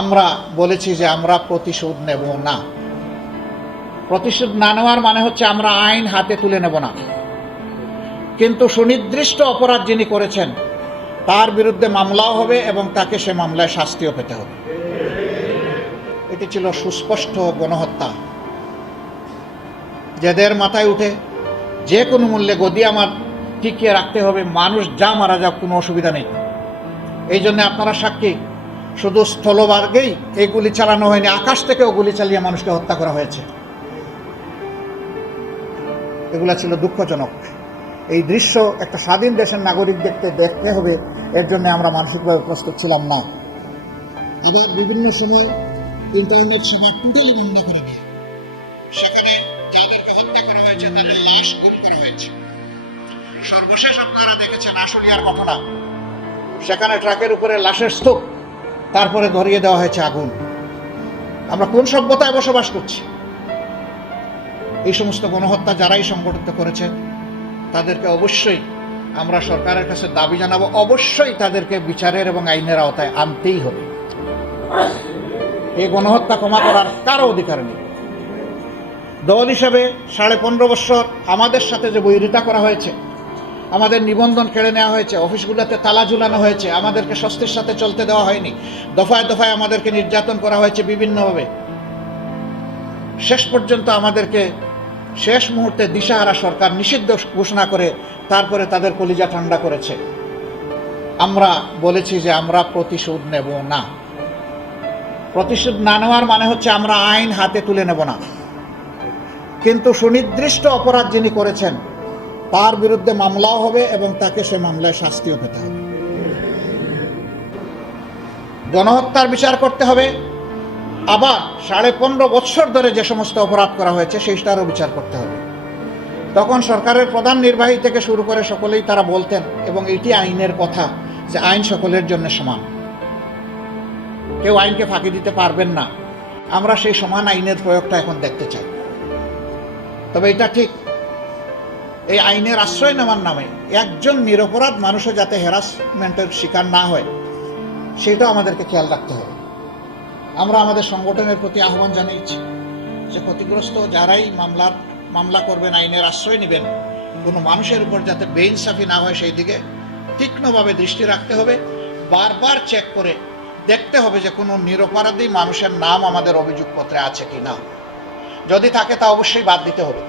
আমরা বলেছি যে আমরা প্রতিশোধ নেব না। প্রতিশোধ না নেওয়ার মানে হচ্ছে আমরা আইন হাতে তুলে নেব না, কিন্তু সুনির্দিষ্ট অপরাধ যিনি করেছেন তার বিরুদ্ধে মামলাও হবে এবং তাকে সে মামলায় শাস্তিও পেতে হবে। এটি ছিল সুস্পষ্ট গণহত্যা, যাদের মাথায় উঠে যে কোনো মূল্যে গদি আমার টিকিয়ে রাখতে হবে, মানুষ যা মারা যাক কোনো অসুবিধা নেই। এই জন্য আপনারা সাক্ষী, শুধু স্থলভাগেই এই গুলি চালানো হয়নি, আকাশ থেকেও গুলি চালিয়ে মানুষকে হত্যা করা হয়েছে। এগুলা ছিল দুঃখজনক। এই দৃশ্য একটা স্বাধীন দেশের নাগরিক দেখতে হবে, এর জন্য আমরা মানসিকভাবে প্রস্তুত ছিলাম না। আবার বিভিন্ন সময় ইন্টারনেট সেবা টোটালি বন্ধ করে দিয়ে সেখানে যাদেরকে হত্যা করা হয়েছে তাদের লাশ গুম করা হয়েছে। সর্বশেষ আপনারা দেখেছেন আশুলিয়ার ঘটনা, সেখানে ট্রাকের উপরে লাশের স্তূপ, তারপরে ধরিয়ে দেওয়া হয়েছে আগুন। আমরা কোন সভ্যতায় বসবাস করছি? এই সমস্ত গণহত্যা যারাই সংগঠিত করেছে তাদেরকে অবশ্যই আমরা সরকারের কাছে দাবি জানাবো, অবশ্যই তাদেরকে বিচারের এবং আইনের আওতায় আনতেই হবে। এই গণহত্যা ক্ষমা করার কারো অধিকার নেই। দল হিসেবে 15.5 বছর আমাদের সাথে যে বৈরিতা করা হয়েছে, আমাদের নিবন্ধন কেড়ে নেওয়া হয়েছে, অফিসগুলোতে তালা ঝুলানো হয়েছে, আমাদেরকে স্বস্তির সাথে চলতে দেওয়া হয়নি, দফায় দফায় আমাদেরকে নির্যাতন করা হয়েছে বিভিন্নভাবে, শেষ পর্যন্ত আমাদেরকে শেষ মুহূর্তে দিশাহারা সরকার নিষিদ্ধ ঘোষণা করে তারপরে তাদের কলিজা ঠান্ডা করেছে। আমরা বলেছি যে আমরা প্রতিশোধ নেব না। প্রতিশোধ না নেওয়ার মানে হচ্ছে আমরা আইন হাতে তুলে নেব না, কিন্তু সুনির্দিষ্ট অপরাধ যিনি করেছেন তার বিরুদ্ধে মামলাও হবে এবং তাকে সে মামলায় শাস্তিও পেতে হবে। গণহত্যার বিচার করতে হবে, আবার 15.5 বছর ধরে যে সমস্ত অপরাধ করা হয়েছে সেইটারও বিচার করতে হবে। তখন সরকারের প্রধান নির্বাহী থেকে শুরু করে সকলেই তারা বলতেন, এবং এটি আইনের কথা, যে আইন সকলের জন্য সমান, কেউ আইনকে ফাঁকি দিতে পারবেন না। আমরা সেই সমান আইনের প্রয়োগটা এখন দেখতে চাই। তবে এটা ঠিক, এই আইনের আশ্রয় নেওয়ার নামে একজন নিরপরাধ মানুষও যাতে হ্যারাসমেন্টের শিকার না হয় সেটাও আমাদেরকে খেয়াল রাখতে হবে। আমরা আমাদের সংগঠনের প্রতি আহ্বান জানিয়েছি যে ক্ষতিগ্রস্ত যারাই মামলা করবেন, আইনের আশ্রয় নেবেন, কোনো মানুষের উপর যাতে বেইনসাফি না হয় সেই দিকে তীক্ষ্ণভাবে দৃষ্টি রাখতে হবে। বারবার চেক করে দেখতে হবে যে কোনো নিরপরাধী মানুষের নাম আমাদের অভিযোগপত্রে আছে কি না। যদি থাকে তা অবশ্যই বাদ দিতে হবে।